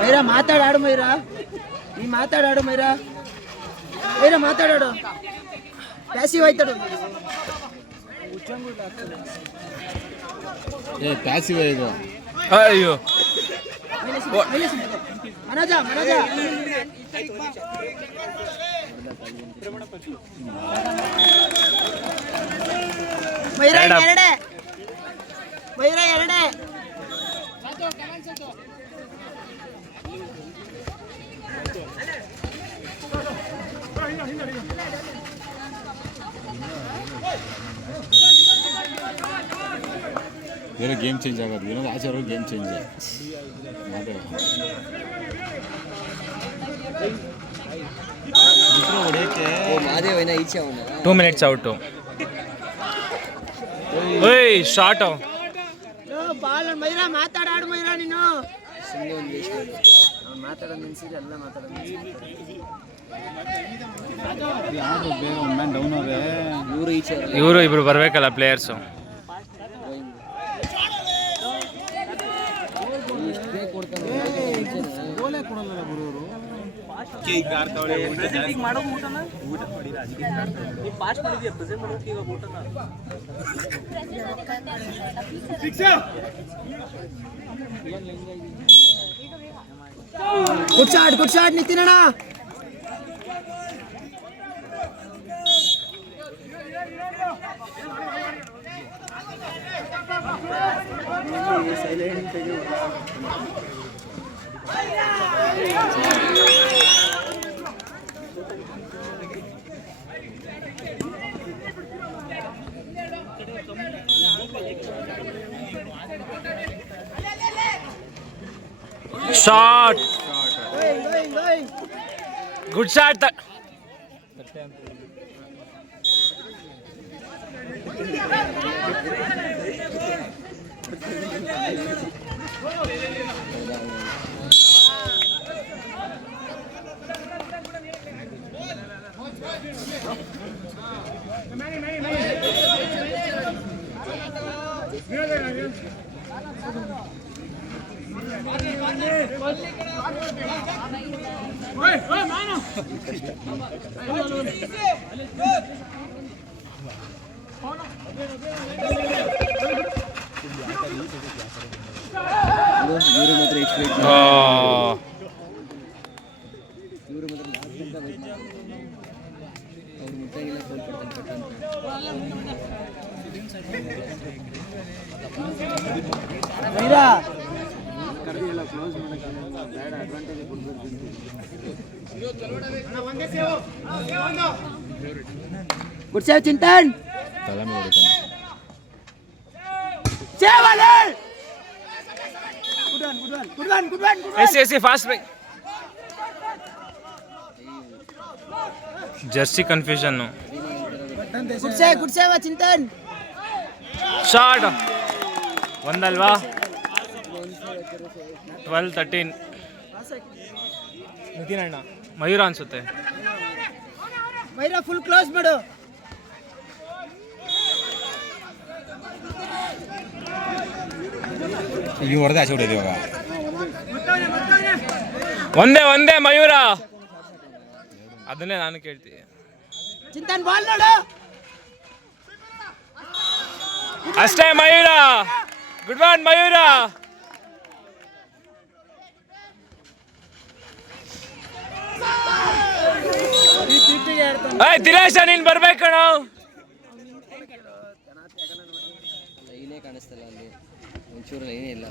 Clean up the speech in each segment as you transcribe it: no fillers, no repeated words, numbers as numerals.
ಮೈರಾ ಮಾತಾಡಾಡು ಮೈರಾ, ನೀ ಮಾತಾಡಾಡು Myra, Myra ಮಾತಾಡಾಡು, passive ಆಯ್ತಾಡು. Passive ಇದು. ಅಯ್ಯೋ ಮನೋಜ ಮನೋಜ ಮೈರಾ ಎರಡೆ, ಮೈರಾ ಎರಡೆ. ಏನೋ ಗೇಮ್ ಚೇಂಜ್ ಆಗೋದು, ಏನೋ ಆಚಾರ ಗೇಮ್ ಚೇಂಜ್ ಹೊಡೆಯಕ್ಕೆ. 2 minutes out. ಓಯ್ ಶಾರ್ಟ್ ಬಾಲ್ ಮೈರಾ ಮಾತಾಡಾಡು ಮೈರಾ, ನೀನು ಮಾತಾಡೋದು ನಿನ್ಸಿದ್ರೆ ಎಲ್ಲ ಮಾತಾಡೋದು. ಯಾರು ಬೇಗ ಒಂದು ಮ್ಯಾನ್ ಡೌನ್ ಅವರೇ, ಇವರು ಇಬ್ರು ಬರ್ಬೇಕಲ್ಲ ಪ್ಲೇಯರ್ಸು. ಗೋಲೇ ಕೊಡಲ್ಲ ಗುರುವರು. ಗುಡ್ ಶಾಟ್ ನಿತಿನ್ ಅಣ್ಣ. Shot, good shot. Good save Chintan. ತಲೆ ಮೇಲೆ ಹೊಡಿತಾನೆ. ಎಸಿ fast break. Jersey confusion. Good save Chintan. Short ಒಂದಲ್ವಾ? 12-13 ನಿತಿನ್ ಅಣ್ಣ, ಮಯೂರ ಅನ್ಸುತ್ತೆ. ಮೈರಾ ಫುಲ್ ಕ್ಲೋಸ್ ಮಾಡು. ಈಗ ಹೊಡೆದ ಆಚೆ ಹೊಡೆಯೋದು ಇವಾಗ. ಒಂದೇ ಮಯೂರ, ಅದನ್ನೇ ನಾನು ಕೇಳ್ತೀನಿ. ಚಿಂತನ್ ಬಾಲ್ ನೋಡು. ಅಷ್ಟೇ ಮಯೂರ, ಗುಡ್ ಬಾನ್ ಮಯೂರ. ದಿನೇಶ ನೀನ್ ಬರ್ಬೇಕಣ. ಲೈನೇ ಕಾಣಿಸ್ತಲ್ಲ ಅಲ್ಲಿ, ಒಂಚೂರು ಲೈನೇ ಇಲ್ಲ.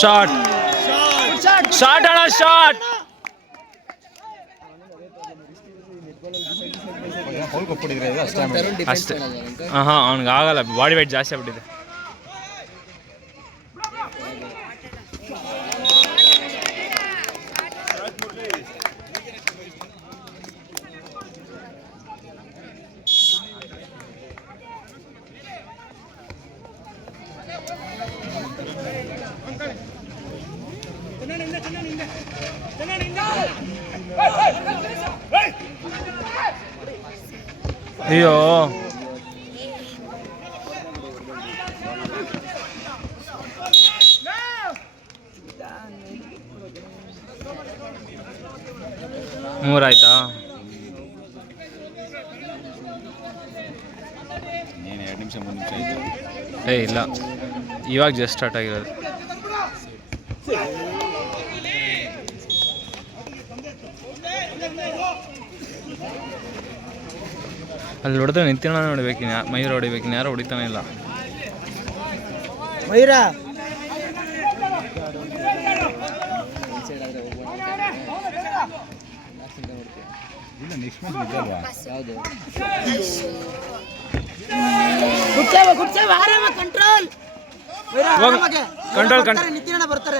ಶಾರ್ಟ್ ಅಣ್ಣ, ಶಾರ್ಟ್. ಅಷ್ಟೇ. ಅವ್ನಿಗೆ ಆಗಲ್ಲ, ಬಾಡಿ ವೇಟ್ ಜಾಸ್ತಿ ಆಗ್ಬಿಟ್ಟಿದೆ. ಅಯ್ಯೋ ಮೂರಾಯ್ತಾ? ಏನು 2 ನಿಮಿಷ 3 ನಿಮಿಷ ಆಯಿತು. ಇಲ್ಲ, ಇವಾಗ ಜಸ್ಟ್ ಸ್ಟಾರ್ಟ್ ಆಗಿರೋದು. ಅಲ್ಲಿ ಹೊಡೆದ್ರೆ ನಿಂತಿನ ಹೊಡಿಬೇಕು, ಮಯೂರ ಹೊಡಿಬೇಕು, ಯಾರು ಹೊಡಿತಾನೆ ಇಲ್ಲ. ಮಯೂರ ಇಲ್ಲ ನೆಕ್ಸ್ಟ್ ಮ್ಯಾಚ್ ಬಿದ್ದಲ್ವಾ? ಯಾವುದು ಗುಡ್ಸೇವ ಆರಾಮ ಕಂಟ್ರೋಲ್. ಕಂಟ್ರೋಲ್ ನಿತಿನಣ್ಣ ಬರ್ತಾರೆ.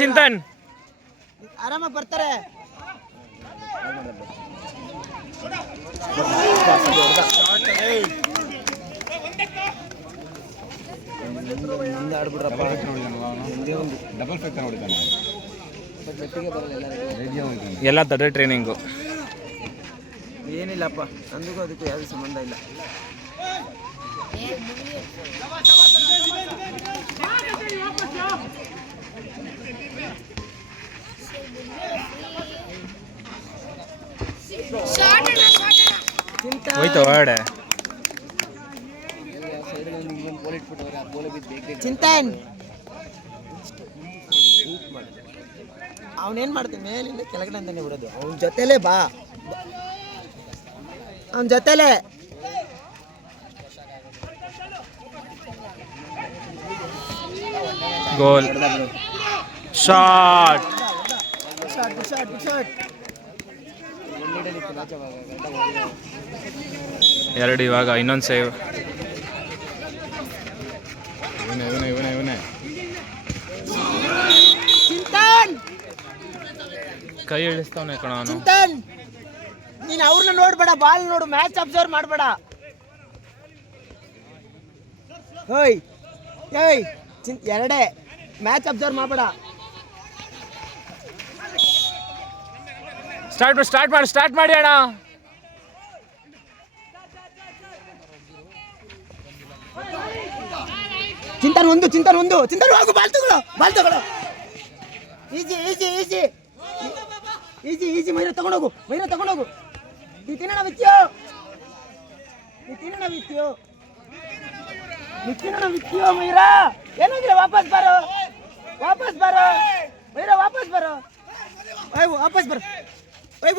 ಚಿಂತನ್ ಆರಾಮಾಗಿ ಬರ್ತಾರೆ. ಡಬಲ್ ಫೇಕ್ ಹೊಡಿತಾನೆ. ಎಲ್ಲ ದೊಡ್ಡ ಟ್ರೈನಿಂಗು. ಏನಿಲ್ಲಪ್ಪ, ನಂದಿಗೂ ಅದಕ್ಕೂ ಯಾವುದೇ ಸಂಬಂಧ ಇಲ್ಲ. ಹೋಯ್ತು ಹೊರಡೆ. ಚಿಂತನ್ ಅವನೇನ್ ಮಾಡ್ತೀನಿ, ಮೇಲಿಂದ ಕೆಳಗಡೆ ಅಂತಾನೆ ಬಿಡೋದು. ಅವನ ಜೊತೆಲೇ ಬಾ, ಅವನ ಜೊತೆಲೇ. ಗೋಲ್. ಶಾಟ್. ಎರಡು ಇವಾಗ ಇನ್ನೊಂದು ಸೇವ್. ಇವನೇ ಚಿಂತನ್ ಕೈ ಇಳಿಸ್ತಾವನೆ ಕಣ ಅವನು. ಚಿಂತನ್ ನೀನು ಅವ್ರನ್ನ ನೋಡ್ಬೇಡ, ಬಾಲ್ ನೋಡು, ಮ್ಯಾಚ್ ಅಬ್ಸರ್ವ್ ಮಾಡಬೇಡ. ಓಯ್ ಏಯ್ ಎರಡೇ ಮ್ಯಾಚ್ ಅಬ್ಸರ್ವ್ ಮಾಡಬೇಡ. ಸ್ಟಾರ್ಟ್ ಮಾಡಿ ಅಣ್ಣ. ಚಿಂತನ್ ಒಂದು ಹೋಗು, ಬಾಲ್ ತಗೊಳ್ಳೋ. ಈಜಿ ಮೈರ ತಗೊಂಡೋಗು. ನಿತಿನಣ್ಣ ವಿತ್ಯೋ ಮೈರ. ಏನಾಗಿಲ್ಲ, ವಾಪಸ್ ಬರೋ ಮೈರ, ವಾಪಸ್ ಬರೋ.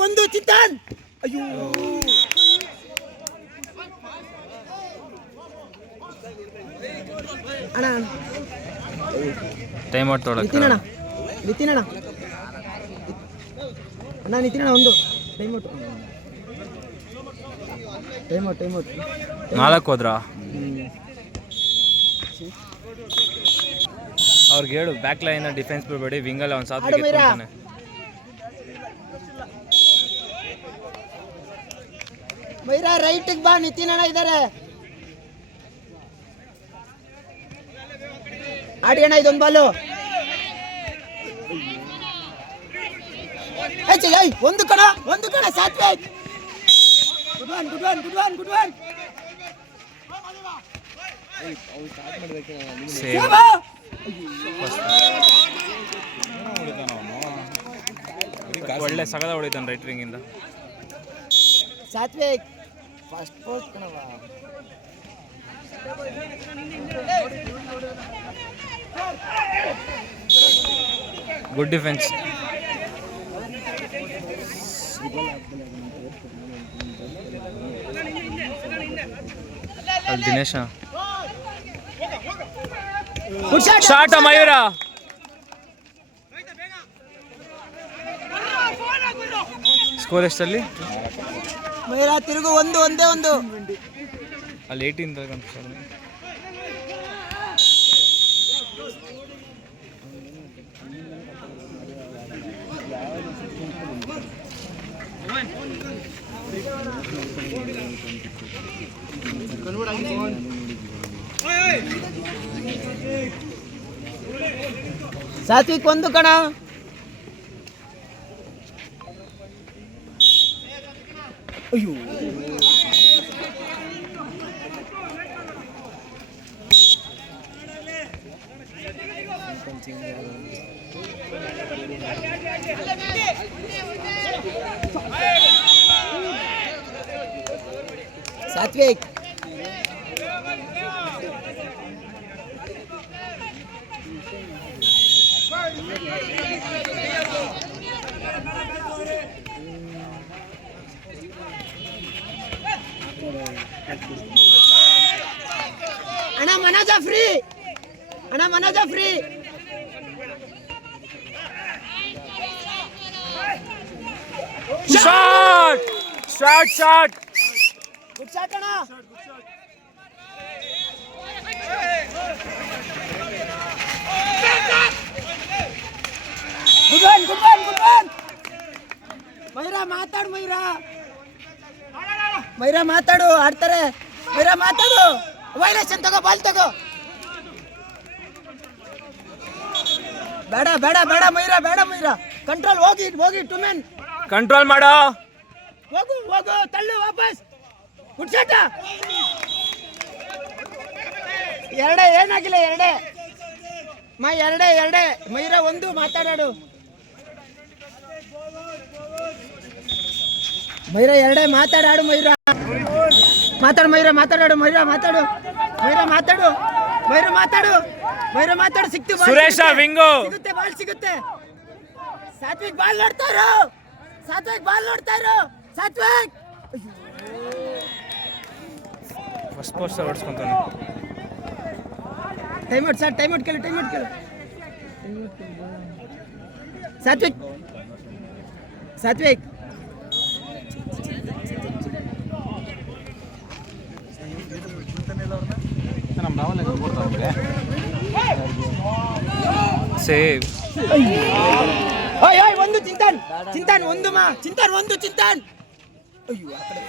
ಒಂದು ಚಿಂತನ್. ಅಯ್ಯೋ ಅಣ್ಣ, ಟೈಮ್ ಔಟ್ ತೊಗೊಳಕ್ಕೆ. ನಿತಿನಣ್ಣ ಒಂದು ಟೈಮ್ ಔಟ್. 4 ಹೋದ್ರಾ? ಅವ್ರಿಗೆ ಹೇಳು ಬ್ಯಾಕ್ ಲೈನ್ ಡಿಫೆನ್ಸ್ ಬಿಡಬೇಡಿ, ವಿಂಗಲ್ಲಿ ಅವ್ನು ಸಾತ್ ಗೆದ್ಕೊಳ್ತಾನೆ. ಮೈರಾ ರೈಟಿಗೆ ಬಾ, ನಿತಿನಣ್ಣ ಇದ್ದಾರೆ. ಆಡಿ ಅಣ್ಣ, ಇದೊಂದು ಬಾಲು. ಒಂದು ಕಣ ಸಾತ್ವಿಕ್. Good one. ಸೇವ್. ಒಳ್ಳೆ ಸಗದ ಹೊಡಿತಾನೆ ರೈಟ್ ವಿಂಗಿಂದ. ಸಾತ್ವಿಕ್ ಫಸ್ಟ್ ಪೋಸ್ಟ್ ಕಣವ. Good defence. ಅಲ್ಲಿ ದಿನೇಶ ಶಾಟ ಮಯೂರ. ಸ್ಕೋರ್ ಎಷ್ಟಲ್ಲಿ? ಮೈರ ತಿರುಗು ಒಂದೇ ಒಂದು. ಅಲ್ಲಿ 18 ಕನ್ವರ್ಟ್ ಆಗಿದೆ. ಸಾತ್ವಿಕ್ ಒಂದು ಕಣ. ಅಯ್ಯೋ ಸಾತ್ವಿಕ್ ಅಣ್ಣ ಮನೋಜ ಫ್ರೀ, ಅಣ್ಣ Manoj free. Shot shot shot good shot ಅಣ್ಣ. Good one good one good one. Maira ಮಾತಾಡು, ಮೈರಾ ಮಾತಾಡು, ಆಡ್ತಾರೆ. ಮೈರಾ ಮಾತಾಡು, ವೈಲೇಷನ್ ತಗೋ, ಬಾಲ್ ತಗೋ. ಬೇಡ ಬೇಡ ಬೇಡ ಮೈರಾ, ಬೇಡ ಮೈರಾ. ಕಂಟ್ರೋಲ್, ಹೋಗಿ ಹೋಗಿ, ಟು ಮೆನ್ ಕಂಟ್ರೋಲ್ ಮಾಡೋ. ಹೋಗು ಹೋಗು, ತಳ್ಳು ವಾಪಸ್. Good shot. ಎರಡೇ, ಏನಾಗಿಲ್ಲ, ಎರಡೇ ಎರಡೇ ಎರಡೇ. ಮೈರಾ ಒಂದು, ಮಾತಾಡಾಡು. ಮೈರಾ ಎರಡೇ, ಮಾತಾಡಾಡು ಮೈರಾ. ಮಾತಾಡು ಮೈರಾ, ಮಾತಾಡಾಡು ಮೈರಾ, ಮಾತಾಡು ಮೈರಾ, ಮಾತಾಡು ಮೈರಾ, ಮಾತಾಡು ಮೈರಾ, ಮಾತಾಡು. ಸಿಕ್ತು ಸುರೇಶ ವಿಂಗು. ಸಿಗುತ್ತೆ, ಬಾಲ್ ಸಿಗುತ್ತೆ. ಸಾತ್ವಿಕ್ ಬಾಲ್ ನೋಡ್ತಾ ಇರು, ಸಾತ್ವಿಕ್ ಬಾಲ್ ನೋಡ್ತಾ ಇರು, ಸಾತ್ವಿಕ್. ಫಸ್ಟ್ ಪೋಸ್ಟ್ ಹೊಡ್ಸ್ಕೊಂತಾನೆ. Time out sir, time out ಕೇಳು, ಟೈಮ್ ಔಟ್ ಕೇಳು. ಸಾತ್ವಿಕ್, ಸಾತ್ವಿಕ್. ನಮ್ಮ ರಾವಲ್ ಕೊಡ್ತಾರೆ ಸೇವ್. ಓಯ್ ಓಯ್, ಒಂದು ಚಿಂತನ್, ಚಿಂತನ್ ಒಂದು ಮಾ, ಚಿಂತನ್ ಒಂದು, ಚಿಂತನ್. ಅಯ್ಯೋ ಆ ಕಡೆ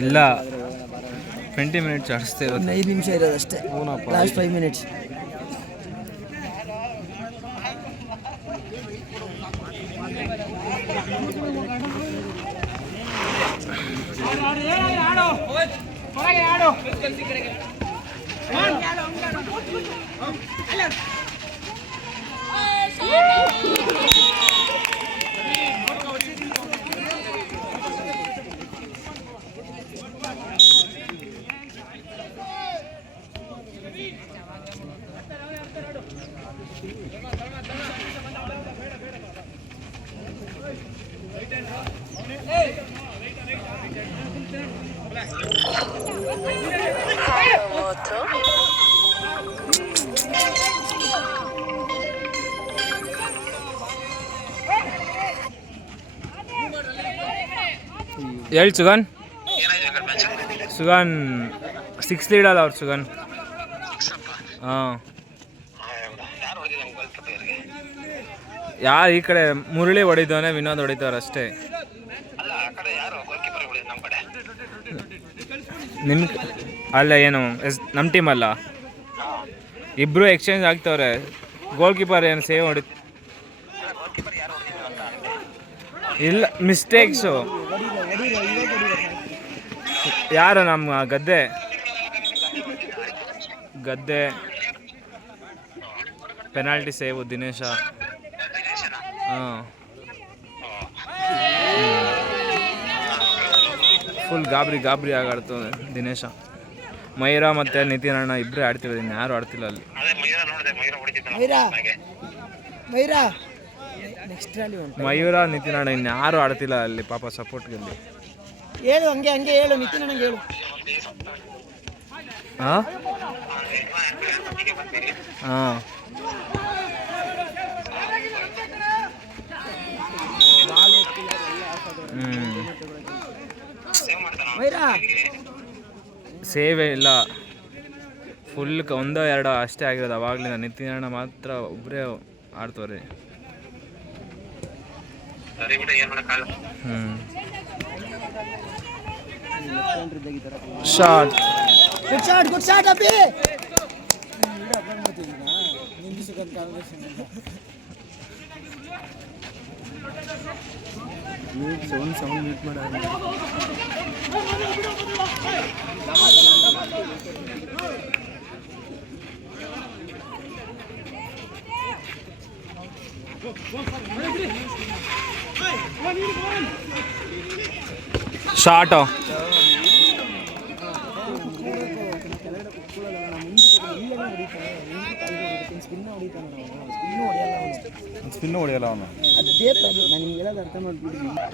ಇಲ್ಲ 20 ಮಿನಿಟ್ಸ್ ಆಡಿಸ್ತಾ ಇರೋದು. 5 ನಿಮಿಷ ಇರೋದು ಅಷ್ಟೇ, ಲಾಸ್ಟ್ 5 ಮಿನಿಟ್ಸ್. ಹೇಳಿ ಸುಗನ್. ಸುಗನ್ 6 ಲೀಡ್ ಅಲ್ಲ ಅವ್ರು ಸುಗನ್. ಹಾಂ, ಯಾರು ಈ ಕಡೆ ಮುರಳಿ ಹೊಡಿದವನೇ, ವಿನೋದ್ ಹೊಡಿತವ್ರು ಅಷ್ಟೇ. ನಿಮ್ಮ ಅಲ್ಲ ಏನು ನಮ್ಮ ಟೀಮಲ್ಲ, ಇಬ್ಬರು ಎಕ್ಸ್ಚೇಂಜ್ ಆಗ್ತವ್ರೆ. ಗೋಲ್ ಕೀಪರ್ ಏನು ಸೇವ್ ಹೊಡಿ, ಇಲ್ಲ ಮಿಸ್ಟೇಕ್ಸು. ಯಾರು ನಮ್ಮ ಗದ್ದೆ ಪೆನಾಲ್ಟಿ ಸೇವು ದಿನೇಶ. ಹಾಂ, ಫುಲ್ ಗಾಬರಿ ಆಗಾಡ್ತು ದಿನೇಶ. ಮೈರಾ ಮತ್ತು ನಿತಿನ್ ಅಣ್ಣ ಇಬ್ಬರೇ ಆಡ್ತಿರೋದು, ಇನ್ನು ಯಾರು ಆಡ್ತಿಲ್ಲ ಅಲ್ಲಿ. ಮಯೂರ ನಿತಿನ್ ಅಣ್ಣ ಇನ್ನು ಯಾರು ಆಡ್ತಿಲ್ಲ ಅಲ್ಲಿ ಪಾಪ ಸಪೋರ್ಟ್ಗೆ. ಅಲ್ಲಿ ಹೇಳು, ಹಂಗೆ ಹೇಳು, ನಿತಿನ್ ಅಣ್ಣಂಗೆ ಹೇಳು. ಹಾಂ ಹಾಂ, ಮೈರಾ ಸೇವೆ ಇಲ್ಲ, ಫುಲ್ ಒಂದೋ ಎರಡೋ ಅಷ್ಟೇ ಆಗಿರೋದು ಅವಾಗಲಿಂದ. ನಿತಿನ್ ಅಣ್ಣ ಮಾತ್ರ ಒಬ್ಬರೇ ಆಡ್ತವ್ರೆ. ಶಾಟ್ ಗುಡ್ ಶಾಟ್ ಅಪ್ಪಿ. ಶಾಟು ಸ್ಪಿನ್ ಹೊಡೆಯಲ್ಲ ಅವನು.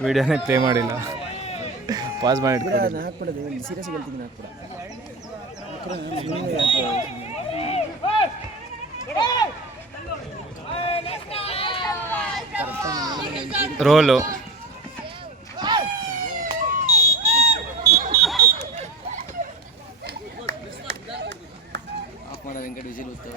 ವಿಡಿಯೋನೇ ಪ್ಲೇ ಮಾಡಿಲ್ಲ, ಪಾಸ್ ಮಾಡಿ ಹಾಕ್ಬಿಡೋದು ಸೀರಿಯಸ್ ಹೇಳ್ತೀನಿ. ರೋಲು ಆಫ್ ಮಾಡೋ ವೆಂಕಟ್ ವಿಜಿಲ್ ಉತ್ತರ